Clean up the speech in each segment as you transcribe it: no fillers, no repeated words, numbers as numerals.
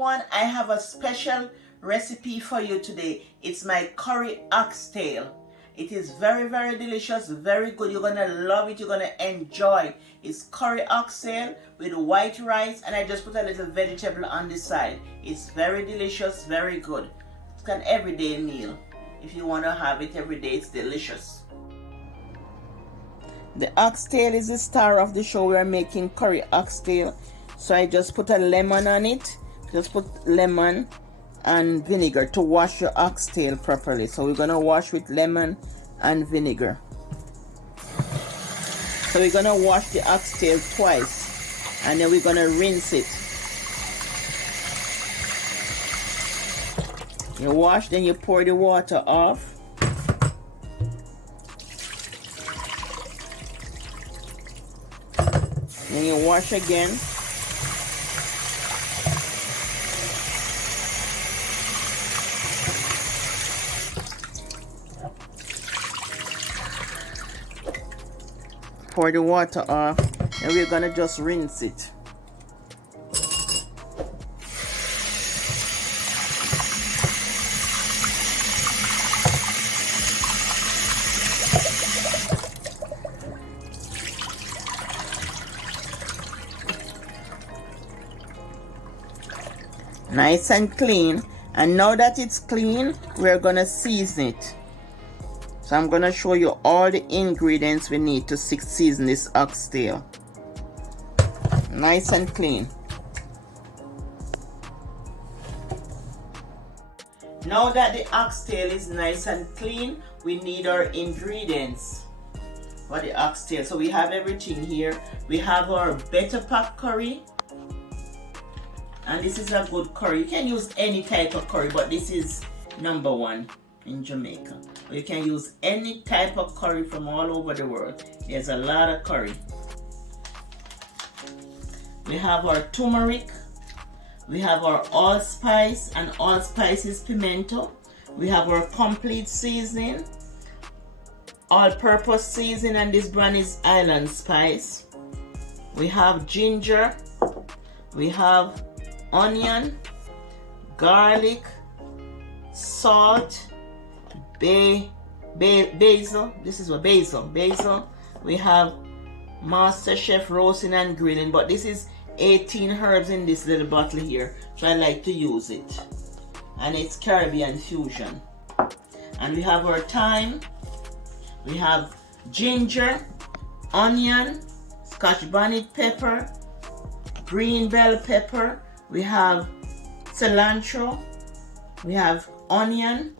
everyone, I have a special recipe for you today. It's my curry oxtail. It is very, very delicious, very good. You're gonna love it, you're gonna enjoy. It's curry oxtail with white rice, and I just put a little vegetable on the side. It's very delicious, very good. It's an everyday meal. If you want to have it every day, it's delicious. The oxtail is the star of the show. We are making curry oxtail. So I just put a lemon on it. Just put lemon and vinegar to wash your oxtail properly. So we're gonna wash with lemon and vinegar. So we're gonna wash the oxtail twice, and then we're gonna rinse it. You wash, then you pour the water off. Then you wash again. Pour the water off, and we're gonna just rinse it. Nice and clean. And now that it's clean, we're gonna season it. So I'm gonna show you all the ingredients we need to season this oxtail. Nice and clean. Now that the oxtail is nice and clean, we need our ingredients for the oxtail. So we have everything here. We have our better pack curry. And this is a good curry. You can use any type of curry, but this is number one in Jamaica. Or you can use any type of curry from all over the world. There's a lot of curry. We have our turmeric. We have our allspice and allspices pimento. We have our complete seasoning, all-purpose seasoning, and this brand is island spice. We have ginger. We have onion, garlic, salt, basil. This is what basil. We have Master Chef roasting and grilling, but this is 18 herbs in this little bottle here, so I like to use it. And it's Caribbean fusion. And we have our thyme. We have ginger, onion, Scotch bonnet pepper, green bell pepper. We have cilantro, we have onion,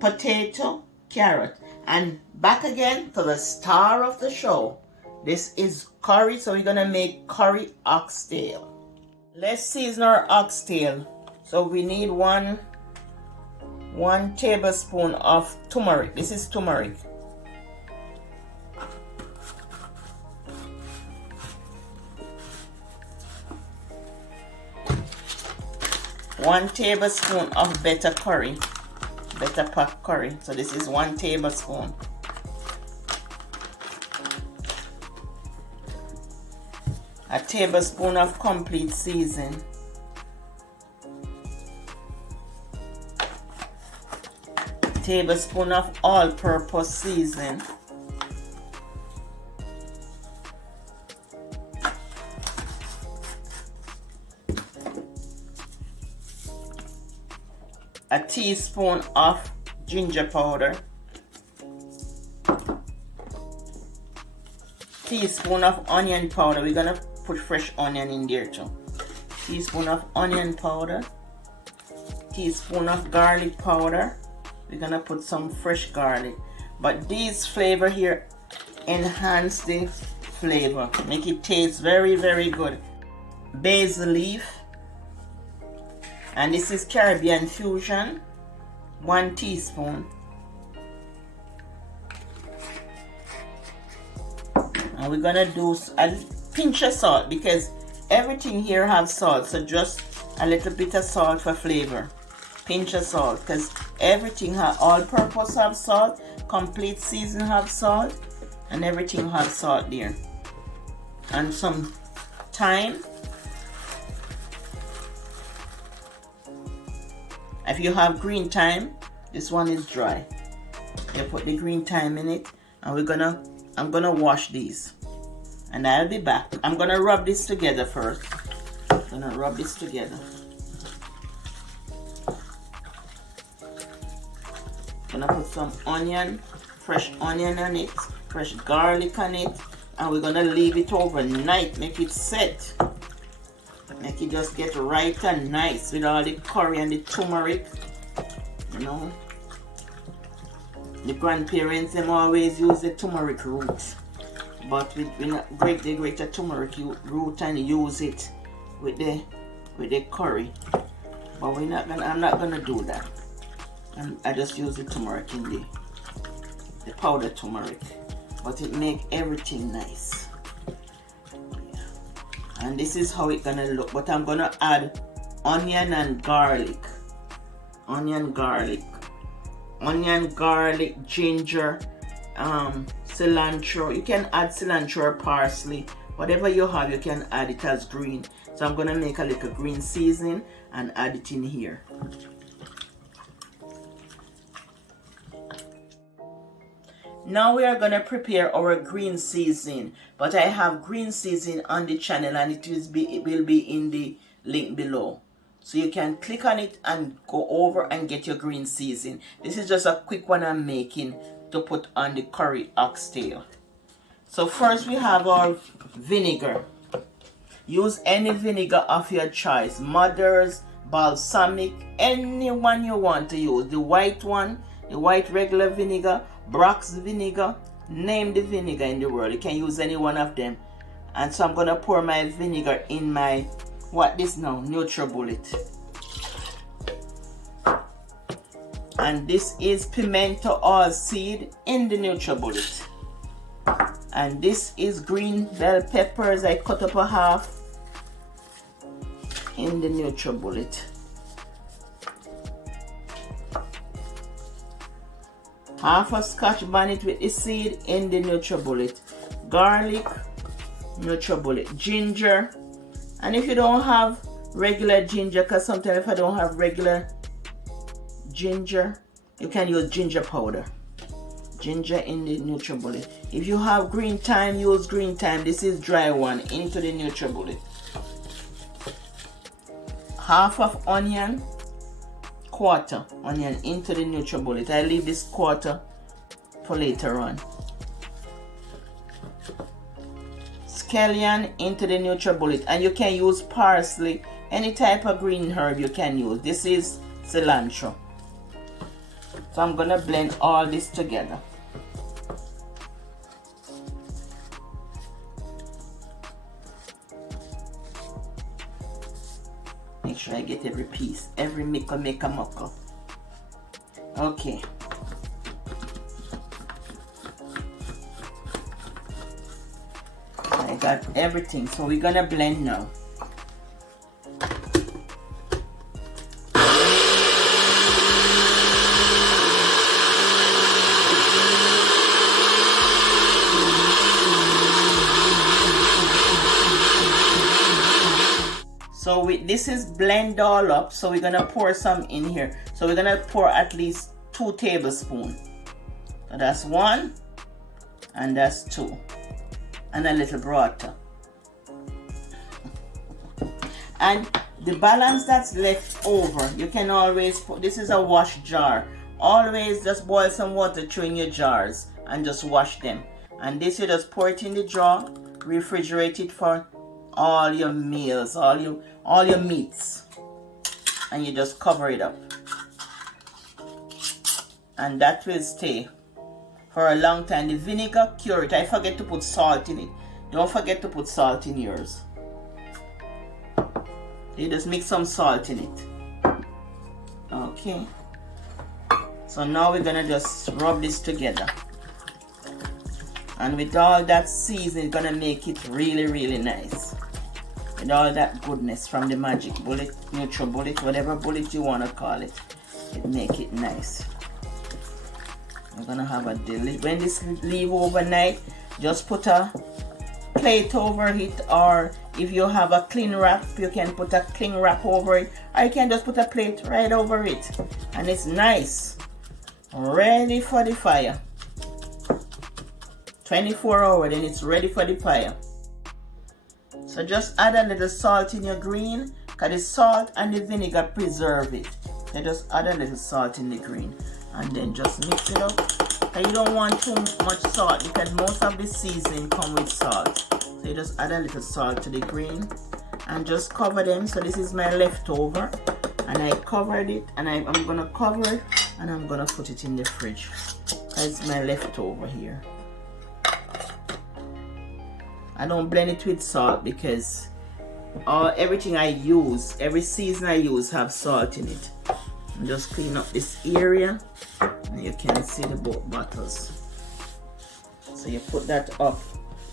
potato, carrot. And back again to the star of the show. This is curry, so we're gonna make curry oxtail. Let's season our oxtail. So we need one tablespoon of turmeric. This is turmeric. 1 tablespoon of better pack curry. So this is 1 tablespoon. A tablespoon of complete season. Tablespoon of all-purpose season. A teaspoon of ginger powder, teaspoon of onion powder. We're gonna put fresh onion in there too. Teaspoon of onion powder, teaspoon of garlic powder. We're gonna put some fresh garlic, but these flavor here enhance the flavor, make it taste very, very good. Basil leaf. And this is Caribbean fusion, 1 teaspoon. And we're gonna do a pinch of salt because everything here has salt, so just a little bit of salt for flavor. Pinch of salt, because everything has all-purpose have salt, complete season have salt, and everything has salt there. And some thyme. If you have green thyme, this one is dry. You put the green thyme in it, and I'm gonna wash these, and I'll be back. I'm gonna rub this together first. I'm gonna rub this together. Gonna put some onion, fresh onion on it, fresh garlic on it, and we're gonna leave it overnight. Make it set. Make it just get right and nice with all the curry and the turmeric. You know, the grandparents them always use the turmeric root, but we not grate the turmeric root and use it with the curry. But I'm not gonna do that. I just use the turmeric in the powdered turmeric, but it make everything nice. And this is how it's gonna look. But I'm gonna add onion and garlic, ginger, cilantro. You can add cilantro or parsley, whatever you have. You can add it as green. So I'm gonna make a little green seasoning and add it in here. Now we are going to prepare our green seasoning, but I have green seasoning on the channel, and it will be in the link below. So you can click on it and go over and get your green seasoning. This is just a quick one I'm making to put on the curry oxtail. So first we have our vinegar. Use any vinegar of your choice. Mother's, balsamic, any one you want to use. The white one, the white regular vinegar, Brock's vinegar, name the vinegar in the world. You can use any one of them. And so I'm going to pour my vinegar in my, what this now? NutriBullet. And this is pimento oil seed in the NutriBullet. And this is green bell peppers. I cut up a half in the NutriBullet. Half a scotch bonnet with the seed in the NutriBullet. Garlic, NutriBullet. Ginger. And if you don't have regular ginger, because sometimes if I don't have regular ginger, you can use ginger powder. Ginger in the NutriBullet. If you have green thyme, use green thyme. This is dry one into the NutriBullet. Half of onion. Quarter onion into the NutriBullet. I leave this quarter for later on. Scallion into the NutriBullet, and you can use parsley, any type of green herb you can use. This is cilantro. So I'm gonna blend all this together. Make sure I get every piece, every make a muckle. Okay. I got everything, so we're gonna blend now. So this is blend all up, so we're gonna pour some in here. So we're gonna pour at least 2 tablespoons. So that's 1 and that's 2, and a little water. And the balance that's left over, you can always put, this is a wash jar. Always just boil some water through in your jars and just wash them. And this you just pour it in the jar, refrigerate it for all your meals, all your meats, and you just cover it up, and that will stay for a long time. The vinegar cure it. I forget to put salt in it. Don't forget to put salt in yours. You just mix some salt in it. Okay, so now we're gonna just rub this together, and with all that seasoning, it's gonna make it really nice. With all that goodness from the magic bullet, NutriBullet, whatever bullet you want to call it, it make it nice. You're gonna have a when this leave overnight, just put a plate over it, or if you have a cling wrap, you can put a cling wrap over it, or you can just put a plate right over it, and it's nice, ready for the fire. 24 hours, then it's ready for the fire. So just add a little salt in your green, because the salt and the vinegar preserve it. So just add a little salt in the green, and then just mix it up. And you don't want too much salt, because most of the seasoning come with salt. So you just add a little salt to the green and just cover them. So this is my leftover, and I covered it, and I'm gonna cover it, and I'm gonna put it in the fridge. That's my leftover here. I don't blend it with salt because everything I use, every season I use, have salt in it. And just clean up this area, and you can see the both bottles. So you put that up.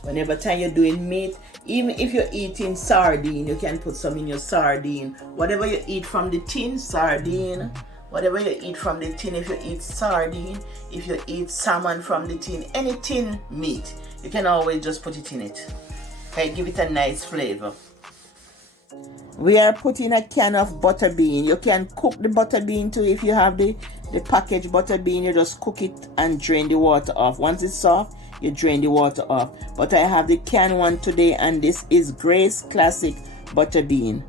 Whenever time you're doing meat, even if you're eating sardine, you can put some in your sardine. Whatever you eat from the tin, sardine. Whatever you eat from the tin, if you eat sardine, if you eat salmon from the tin, any tin meat, you can always just put it in it. Okay, give it a nice flavor. We are putting a can of butter bean. You can cook the butter bean too. If you have the packaged butter bean, you just cook it and drain the water off. Once it's soft, you drain the water off. But I have the can one today, and this is Grace Classic butter bean.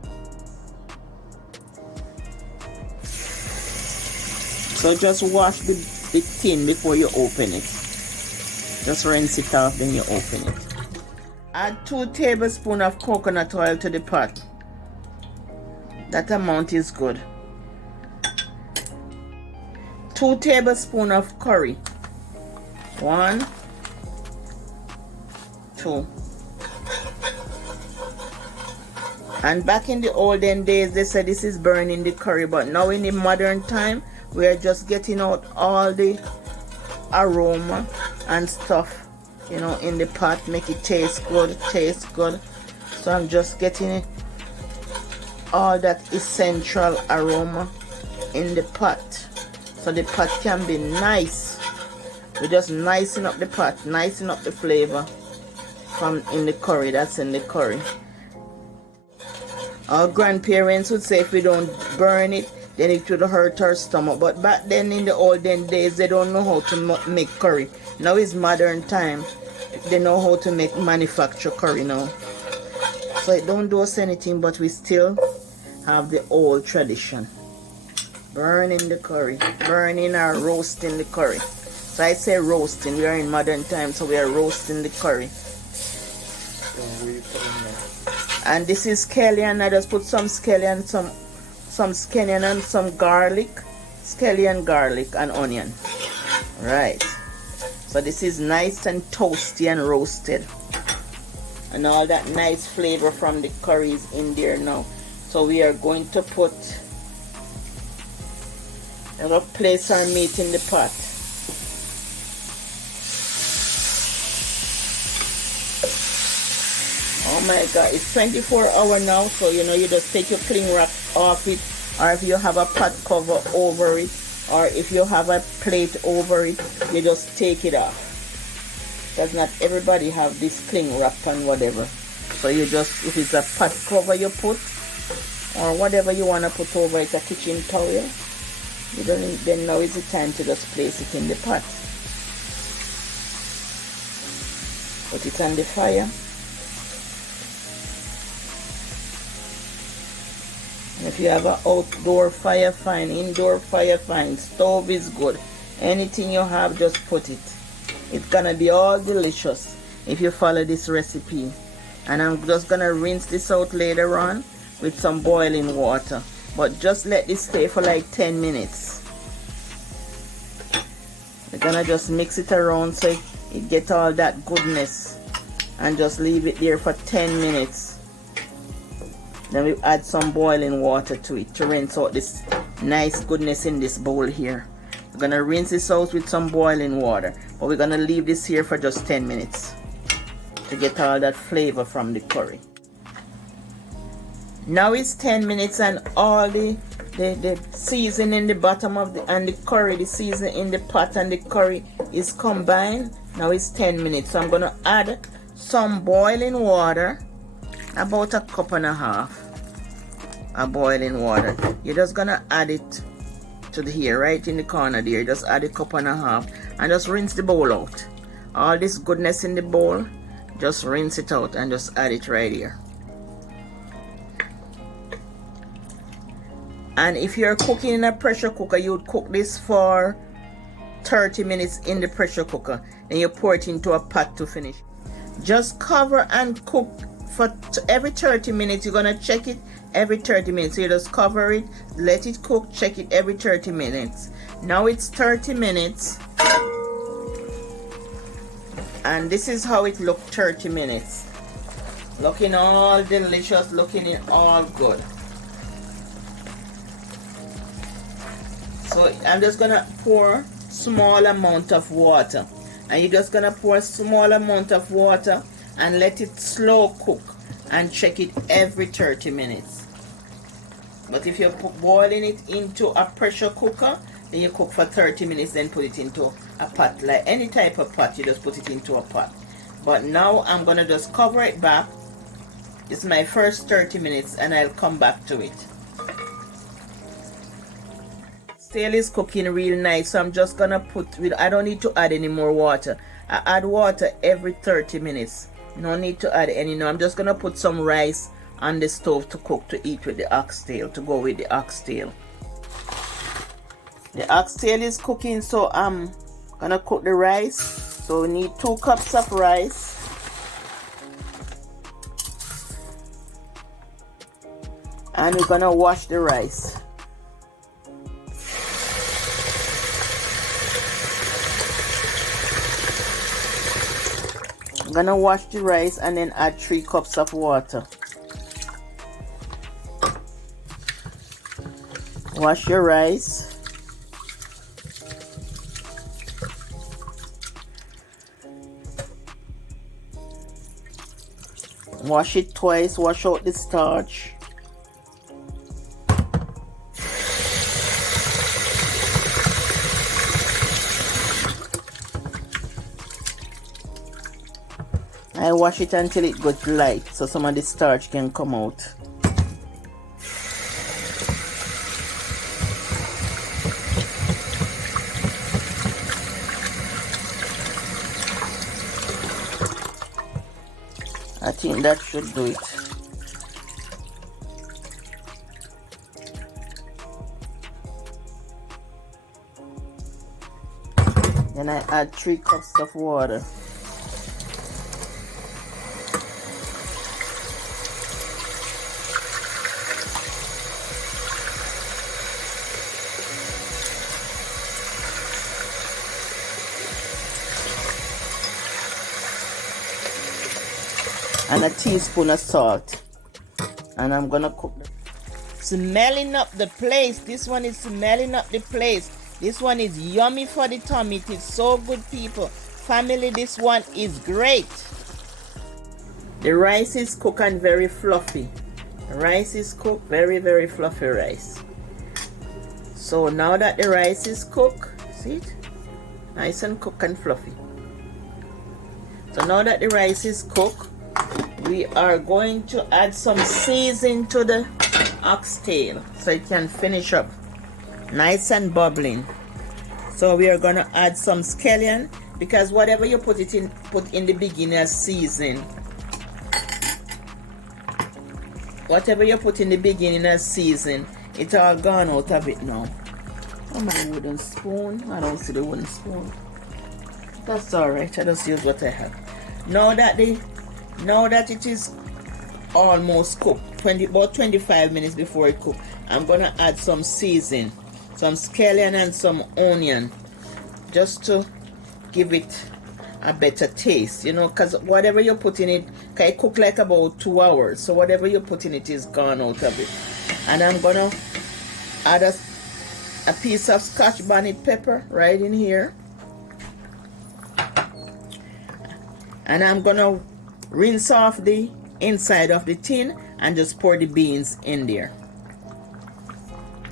So just wash the tin before you open it. Just rinse it off, then you open it. Add 2 tablespoons of coconut oil to the pot. That amount is good. 2 tablespoons of curry. 1, 2. And back in the olden days, they said this is burning the curry, but now in the modern time, we are just getting out all the aroma and stuff, you know, in the pot, make it taste good. So I'm just getting it, all that essential aroma in the pot, so the pot can be nice. We just nicing up the pot, nicing up the flavor from in the curry, that's in the curry. Our grandparents would say if we don't burn it, then it would hurt our stomach. But back then in the olden days, they don't know how to make curry. Now it's modern time. They know how to manufacture curry now. So it don't do us anything, but we still have the old tradition. Burning the curry. Burning or roasting the curry. So I say roasting. We are in modern time, so we are roasting the curry. And this is scallion. I just put some scallion, some scallion and some garlic. Scallion, garlic and onion. Right. So this is nice and toasty and roasted. And all that nice flavor from the curry is in there now. So we are going to put, I'm going to place our meat in the pot. Oh my God, it's 24 hours now, so you know, you just take your cling wrap off it, or if you have a pot cover over it, or if you have a plate over it, you just take it off. Because not everybody have this cling wrap and whatever. So you just, if it's a pot cover you put, or whatever you want to put over it, a kitchen towel, you don't, then now is the time to just place it in the pot. Put it on the fire. And if you have an outdoor fire, fine. Indoor fire, fine. Stove is good. Anything you have, just put it. It's gonna be all delicious if you follow this recipe. And I'm just gonna rinse this out later on with some boiling water. But just let this stay for like 10 minutes. We're gonna just mix it around so it get all that goodness. And just leave it there for 10 minutes. Then we add some boiling water to it to rinse out this nice goodness in this bowl here. We're going to rinse this out with some boiling water. But we're going to leave this here for just 10 minutes to get all that flavor from the curry. Now it's 10 minutes and all the season in the bottom of the, and the curry, the season in the pot and the curry is combined. Now it's 10 minutes. So I'm going to add some boiling water, about a cup and a half of boiling water. You're just gonna add it to the here, right in the corner there. Just add a cup and a half and just rinse the bowl out. All this goodness in the bowl, just rinse it out and just add it right here. And if you're cooking in a pressure cooker, you would cook this for 30 minutes in the pressure cooker. Then you pour it into a pot to finish. Just cover and cook for every 30 minutes. You're gonna check it every 30 minutes. So you just cover it, let it cook, check it every 30 minutes. Now it's 30 minutes. And this is how it looked 30 minutes. Looking all delicious, looking all good. So I'm just gonna pour small amount of water. And you're just gonna pour a small amount of water and let it slow cook and check it every 30 minutes. But if you're boiling it into a pressure cooker, then you cook for 30 minutes, then put it into a pot. Like any type of pot, you just put it into a pot. But now I'm gonna just cover it back. It's my first 30 minutes and I'll come back to it. Oxtail is cooking real nice, so I'm just gonna I don't need to add any more water. I add water every 30 minutes. No need to add any. No, I'm just gonna put some rice on the stove to cook, to eat with the oxtail, to go with the oxtail. The oxtail is cooking, so I'm gonna cook the rice. So we need 2 cups of rice. And we're gonna wash the rice. I'm gonna wash the rice and then add 3 cups of water. Wash your rice. Wash it twice, wash out the starch. I wash it until it gets light so some of the starch can come out. I think that should do it. Then I add 3 cups of water. And a teaspoon of salt. And I'm gonna cook it. Smelling up the place. This one is smelling up the place. This one is yummy for the tummy. It is so good, people. Family, this one is great. The rice is cooked and very fluffy. The rice is cooked, very, very fluffy rice. So now that the rice is cooked, see it? Nice and cooked and fluffy. So now that the rice is cooked, we are going to add some seasoning to the oxtail so it can finish up nice and bubbling. So we are going to add some scallion, because whatever you put in the beginning as season. Whatever you put in the beginning as season, it's all gone out of it now. Oh, my wooden spoon. I don't see the wooden spoon. That's alright, I just use what I have. Now that it is almost cooked, about 25 minutes before it cooks, I'm gonna add some seasoning, some scallion and some onion, just to give it a better taste, you know, because whatever you put in it, can it cook like about 2 hours, so whatever you put in it is gone out of it. And I'm gonna add a piece of Scotch bonnet pepper right in here. And I'm gonna rinse off the inside of the tin and just pour the beans in there.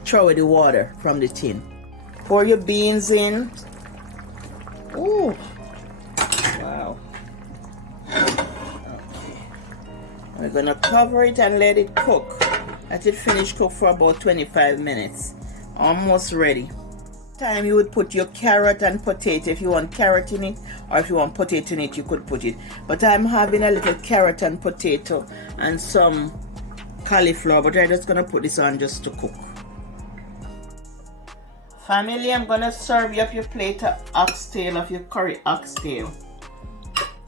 Throw away the water from the tin. Pour your beans in. Ooh, wow. We're gonna cover it and let it cook. Let it finish cook for about 25 minutes. Almost ready. Time you would put your carrot and potato. If you want carrot in it or if you want potato in it, you could put it. But I'm having a little carrot and potato and some cauliflower, but I'm just gonna put this on just to cook. Family, I'm gonna serve you up your plate of oxtail, of your curry oxtail.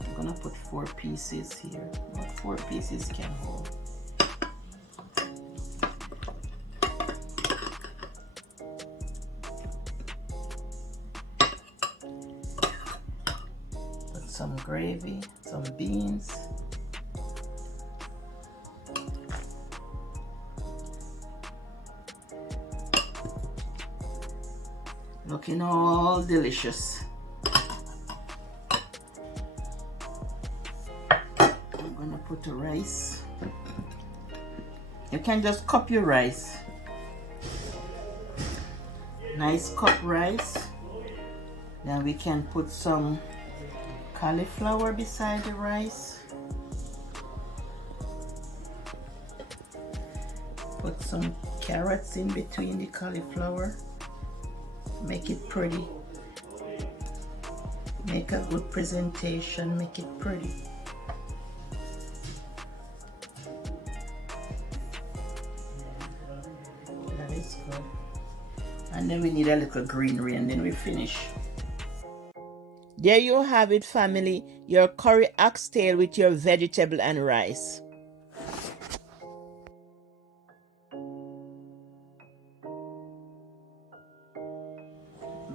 I'm gonna put 4 pieces here. What 4 pieces can hold? Put some gravy, some beans. Looking all delicious. I'm gonna put the rice. You can just cup your rice. Nice cup rice. Then we can put some cauliflower beside the rice. Put some carrots in between the cauliflower. Make it pretty. Make a good presentation. Make it pretty. That is good. And then we need a little greenery and then we finish. There you have it, family. Your curry oxtail with your vegetable and rice.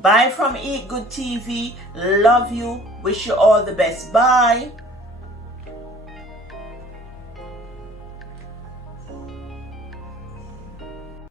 Bye from Eat Good TV. Love you. Wish you all the best. Bye.